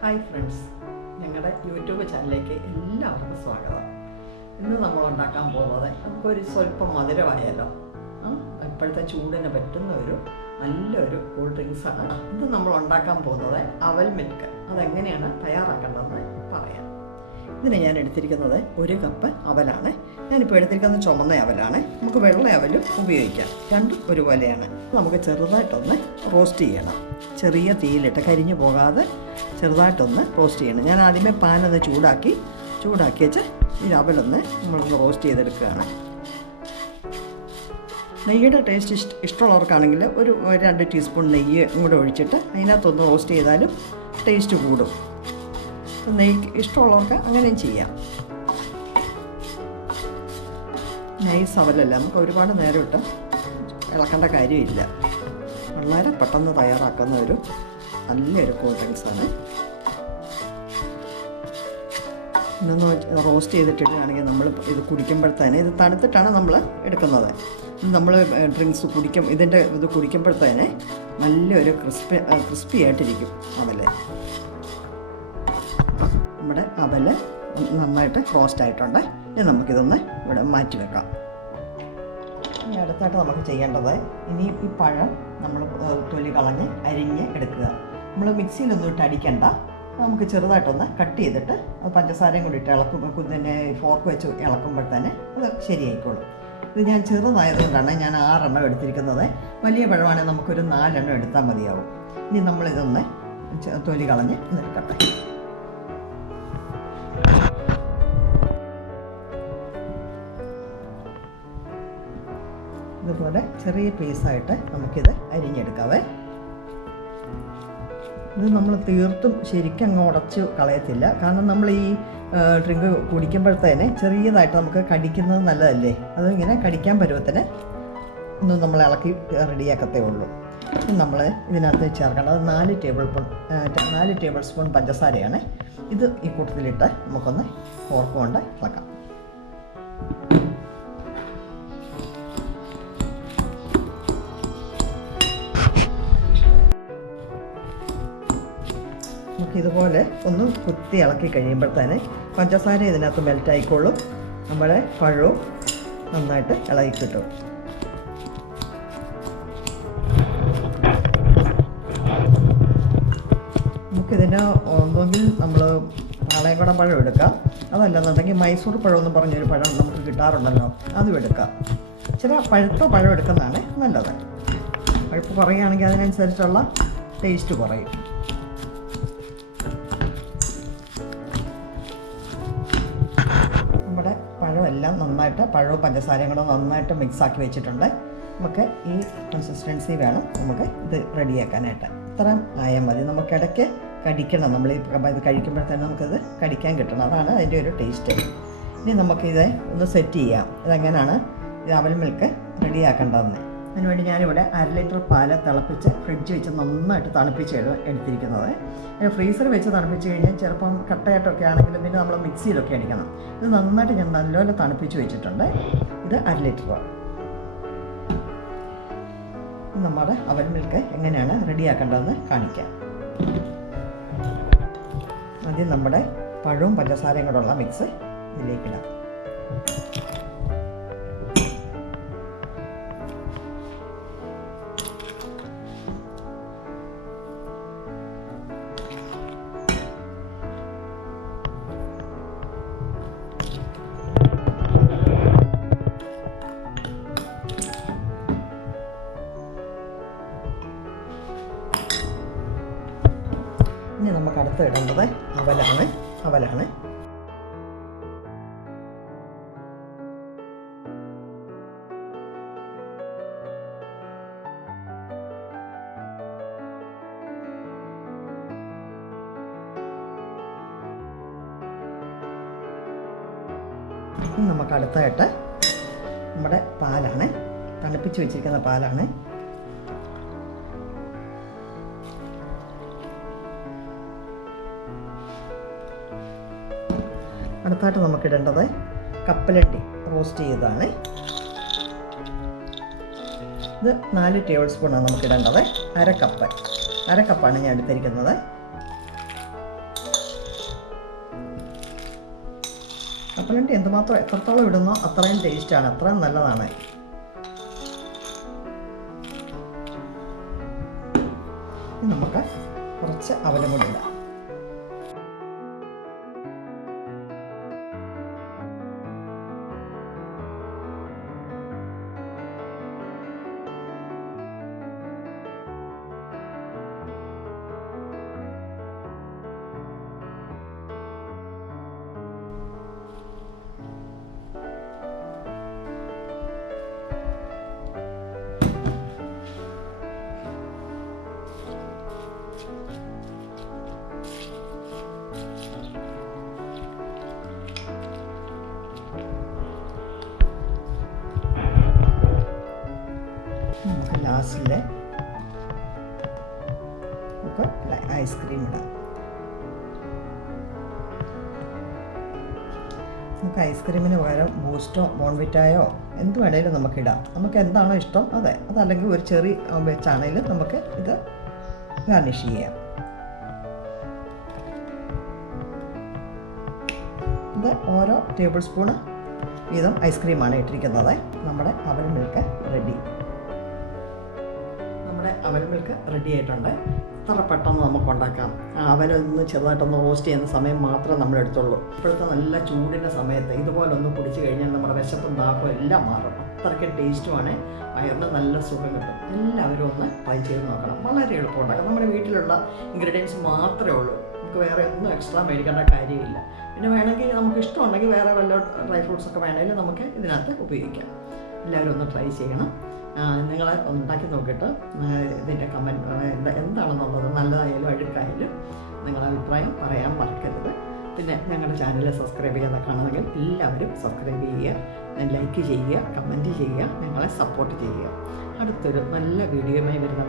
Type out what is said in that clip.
Hi friends, ഞങ്ങളുടെ YouTube ചാനലിലേക്ക് എല്ലാവർക്കും സ്വാഗതം. ഇന്ന് നമ്മൾ ഉണ്ടാക്കാൻ പോകുന്നത് നമുക്കൊരു സ്വല്പം മധുരമായാലോ. ഇപ്പോഴത്തെ ചൂടിന് പറ്റുന്ന നല്ലൊരു കൂൾ ഡ്രിങ്ക്സാണ്. ഇത് നമ്മൾ ഉണ്ടാക്കാൻ പോകുന്നത് അവൽ മിൽക്ക്. അതെങ്ങനെയാണ് തയ്യാറാക്കേണ്ടതെന്ന് പറയാം. ഇതിന് ഞാൻ എടുത്തിരിക്കുന്നത് 1 കപ്പ് അവലാണ്. ഞാനിപ്പോൾ എടുത്തിരിക്കുന്നത് ചുമന്ന അവലാണ്. നമുക്ക് വെള്ള അവലും ഉപയോഗിക്കാം. രണ്ടും ഒരുപോലെയാണ്. നമുക്ക് ചെറുതായിട്ടൊന്ന് റോസ്റ്റ് ചെയ്യണം. ചെറിയ തീയിലിട്ട് കരിഞ്ഞു പോകാതെ ചെറുതായിട്ടൊന്ന് റോസ്റ്റ് ചെയ്യണം. ഞാൻ ആദ്യമേ പാനൊന്ന് ചൂടാക്കി വെച്ച് ഈ അവലൊന്ന് നമ്മളൊന്ന് റോസ്റ്റ് ചെയ്തെടുക്കുകയാണ്. നെയ്യുടെ ടേസ്റ്റ് ഇഷ്ടമുള്ളവർക്കാണെങ്കിൽ ഒരു 2 ടീസ്പൂൺ നെയ്യ് കൂടെ ഒഴിച്ചിട്ട് അതിനകത്തൊന്ന് റോസ്റ്റ് ചെയ്താലും ടേസ്റ്റ് കൂടും. നെയ്യ് ഇഷ്ടമുള്ളവർക്ക് അങ്ങനെയും ചെയ്യാം. നൈസ് അവലല്ല, നമുക്ക് ഒരുപാട് നേരം ഇട്ട് ഇളക്കേണ്ട കാര്യമില്ല. വളരെ പെട്ടെന്ന് തയ്യാറാക്കുന്ന നല്ലൊരു കൂൾ ഡ്രിങ്ക്സാണ്. ഇതൊന്ന് റോസ്റ്റ് ചെയ്തിട്ടിട്ടാണെങ്കിൽ നമ്മൾ ഇത് കുടിക്കുമ്പോഴത്തേനെ, ഇത് തണുത്തിട്ടാണ് നമ്മൾ എടുക്കുന്നത്. നമ്മൾ ഡ്രിങ്ക്സ് ഇത് കുടിക്കുമ്പോഴത്തേനെ നല്ലൊരു ക്രിസ്പി ആയിട്ടിരിക്കും അവല്. നമ്മുടെ അവല് നന്നായിട്ട് റോസ്റ്റ് ആയിട്ടുണ്ട്. ഇനി നമുക്കിതൊന്ന് ഇവിടെ മാറ്റി വെക്കാം. ഇനി അടുത്തായിട്ട് നമുക്ക് ചെയ്യേണ്ടത്, ഇനി ഈ പഴം നമ്മൾ തൊലി കളഞ്ഞ് അരിഞ്ഞ് എടുക്കുക. നമ്മൾ മിക്സിയിലൊന്നും ഇട്ട് അടിക്കണ്ട. നമുക്ക് ചെറുതായിട്ടൊന്ന് കട്ട് ചെയ്തിട്ട് പഞ്ചസാരയും കൂടി ഇട്ട് പിന്നെ ഫോർക്ക് വെച്ച് ഇളക്കുമ്പോൾ തന്നെ അത് ശരിയായിക്കോളും. ഇത് ഞാൻ ചെറുതായതുകൊണ്ടാണ് ഞാൻ 6 എണ്ണം എടുത്തിരിക്കുന്നത്. വലിയ പഴമാണെങ്കിൽ നമുക്കൊരു 4 എണ്ണം എടുത്താൽ മതിയാവും. ഇനി നമ്മളിതൊന്ന് തൊലി കളഞ്ഞ് എടുക്കട്ടെ. ഇതുപോലെ ചെറിയ പീസായിട്ട് നമുക്കിത് അരിഞ്ഞെടുക്കാവേ. ഇത് നമ്മൾ തീർത്തും ശരിക്കും അങ്ങ് ഉടച്ച് കളയത്തില്ല. കാരണം നമ്മൾ ഈ ഡ്രിങ്ക് കുടിക്കുമ്പോഴത്തേനെ ചെറിയതായിട്ട് നമുക്ക് കടിക്കുന്നത് നല്ലതല്ലേ. അത് ഇങ്ങനെ കടിക്കാൻ പരുവത്തിന് ഒന്ന് നമ്മൾ ഇളക്കി റെഡിയാക്കത്തേ ഉള്ളൂ. നമ്മൾ ഇതിനകത്ത് ചേർക്കേണ്ടത് 4 ടേബിൾ സ്പൂൺ പഞ്ചസാരയാണ്. ഇത് ഈ കൂട്ടത്തിലിട്ട് നമുക്കൊന്ന് ഫോർക്ക് കൊണ്ട് ഇളക്കാം. നമുക്കിതുപോലെ ഒന്ന് കുത്തി ഇളക്കി കഴിയുമ്പോഴത്തേനെ പഞ്ചസാര ഇതിനകത്ത് മെൽറ്റായിക്കോളും. നമ്മുടെ പഴവും നന്നായിട്ട് ഇളകി കിട്ടും. നമുക്കിതിന് ഒന്നുകിൽ നമ്മൾ പാളയംകുടം പഴം എടുക്കാം, അതല്ലെന്നുണ്ടെങ്കിൽ മൈസൂർ പഴം എന്ന് പറഞ്ഞൊരു പഴം നമുക്ക് കിട്ടാറുണ്ടല്ലോ, അതും എടുക്കാം. ഇച്ചിരി പഴുത്ത പഴം എടുക്കുന്നതാണ് നല്ലത്. പഴുപ്പ് കുറയുകയാണെങ്കിൽ അതിനനുസരിച്ചുള്ള ടേസ്റ്റ് കുറയും. പഴമെല്ലാം നന്നായിട്ട്, പഴവും പഞ്ചസാരയും കൂടെ നന്നായിട്ട് മിക്സാക്കി വെച്ചിട്ടുണ്ട്. നമുക്ക് ഈ കൺസിസ്റ്റൻസി വേണം നമുക്ക് ഇത് റെഡിയാക്കാനായിട്ട്. ഇത്രയും ആയാൽ മതി. നമുക്കിടയ്ക്ക് കടിക്കണം. നമ്മൾ ഇത് കഴിക്കുമ്പോഴത്തേനും നമുക്കിത് കടിക്കാൻ കിട്ടണം. അതാണ് അതിൻ്റെ ഒരു ടേസ്റ്റ്. ഇനി നമുക്കിത് ഒന്ന് സെറ്റ് ചെയ്യാം. ഇതെങ്ങനെയാണ് ഇത് അവൽ മിൽക്ക് റെഡിയാക്കേണ്ടതെന്ന്. അതിനുവേണ്ടി ഞാനിവിടെ 1/2 ലിറ്റർ പാല് തിളപ്പിച്ച് ഫ്രിഡ്ജ് വെച്ച് നന്നായിട്ട് തണുപ്പിച്ച് എടുത്തിരിക്കുന്നത്. ഫ്രീസർ വെച്ച് തണുപ്പിച്ച് കഴിഞ്ഞാൽ ചിലപ്പം കട്ടയായിട്ടൊക്കെ ആണെങ്കിലും പിന്നെ നമ്മൾ മിക്സിയിലൊക്കെ അടിക്കണം. ഇത് നന്നായിട്ട് ഞാൻ നല്ലപോലെ തണുപ്പിച്ച് വെച്ചിട്ടുണ്ട്. ഇത് 1/2 ലിറ്റർ. നമ്മുടെ അവൽ മിൽക്ക് എങ്ങനെയാണ് റെഡിയാക്കേണ്ടതെന്ന് കാണിക്കാം. ആദ്യം നമ്മുടെ പഴവും പഞ്ചസാരയും കൂടെ ഉള്ള മിക്സ് ഇതിലേക്കിടാം. ഇനി നമുക്ക് അടുത്ത് ഇടേണ്ടത് അവലാണ്. നമുക്ക് അടുത്തായിട്ട് നമ്മുടെ പാലാണ്, തണുപ്പിച്ച് വെച്ചിരിക്കുന്ന പാലാണ്. അടുത്തായിട്ട് നമുക്കിടേണ്ടത് കപ്പലണ്ടി റോസ്റ്റ് ചെയ്തതാണ്. ഇത് 4 ടേബിൾ സ്പൂണാണ് നമുക്കിടേണ്ടത്. അര കപ്പാണ് ഞാൻ എടുത്തിരിക്കുന്നത്. കപ്പലണ്ടി എന്തുമാത്രം എത്രത്തോളം ഇടുന്നോ അത്രയും ടേസ്റ്റാണ്, അത്രയും നല്ലതാണ്. നമുക്ക് കുറച്ച് അവലും കൂടി ഇടാം. നമുക്ക് ലാസ്റ്റിൽ നമുക്ക് ഐസ്ക്രീം ഇടാം. നമുക്ക് ഐസ്ക്രീമിന് പകരം ബൂസ്റ്റോ ബോൺവിറ്റായോ എന്ത് വേണേലും നമുക്കിടാം. നമുക്ക് എന്താണോ ഇഷ്ടം അതെ, അതല്ലെങ്കിൽ ഒരു ചെറി വെച്ചാണെങ്കിലും നമുക്ക് ഇത് ഗാർണിഷ് ചെയ്യാം. ഇത് ഓരോ ടേബിൾ സ്പൂണ് വീതം ഐസ്ക്രീമാണ് ഇട്ടിരിക്കുന്നത്. നമ്മുടെ അവൽ മിൽക്ക് റെഡി. നമ്മുടെ അവൽ മിൽക്ക് റെഡി ആയിട്ടുണ്ട്. ഇത്ര പെട്ടെന്ന് നമുക്ക് ഉണ്ടാക്കാം. അവലൊന്ന് ചെറുതായിട്ടൊന്ന് റോസ്റ്റ് ചെയ്യുന്ന സമയം മാത്രമേ നമ്മൾ എടുത്തുള്ളൂ. ഇപ്പോഴത്തെ നല്ല ചൂടിൻ്റെ സമയത്ത് ഇതുപോലെ ഒന്ന് കുടിച്ച് കഴിഞ്ഞാൽ നമ്മുടെ വിശപ്പും ദാഹവും എല്ലാം മാറും. അത്രയ്ക്ക് ടേസ്റ്റുമാണ്, വയറിന് നല്ല സുഖം കിട്ടും. എല്ലാവരും ഒന്ന് ട്രൈ ചെയ്ത് നോക്കണം. വളരെ എളുപ്പം ഉണ്ടാക്കാം. നമ്മുടെ വീട്ടിലുള്ള ഇൻഗ്രീഡിയൻസ് മാത്രമേ ഉള്ളൂ. നമുക്ക് വേറെ ഒന്നും എക്സ്ട്രാ മേടിക്കേണ്ട കാര്യമില്ല. പിന്നെ വേണമെങ്കിൽ നമുക്ക് ഇഷ്ടമുണ്ടെങ്കിൽ വേറെ വല്ല ഡ്രൈ ഫ്രൂട്ട്സൊക്കെ വേണമെങ്കിൽ നമുക്ക് ഇതിനകത്ത് ഉപയോഗിക്കാം. എല്ലാവരും ഒന്ന് ട്രൈ ചെയ്യണം. നിങ്ങൾ ഉണ്ടാക്കി നോക്കിയിട്ട് ഇതിൻ്റെ കമൻറ്റ് എന്താണെന്നുള്ളത് നല്ലതായാലും അഴുക്കായാലും നിങ്ങളുടെ അഭിപ്രായം പറയാൻ മറക്കരുത്. പിന്നെ ഞങ്ങളുടെ ചാനൽ സബ്സ്ക്രൈബ് ചെയ്യാതെ കാണുമെങ്കിൽ എല്ലാവരും സബ്സ്ക്രൈബ് ചെയ്യുക, ലൈക്ക് ചെയ്യുക, കമൻറ്റ് ചെയ്യുക, ഞങ്ങളെ സപ്പോർട്ട് ചെയ്യുക. അടുത്തൊരു നല്ല വീഡിയോയുമായി വരുന്ന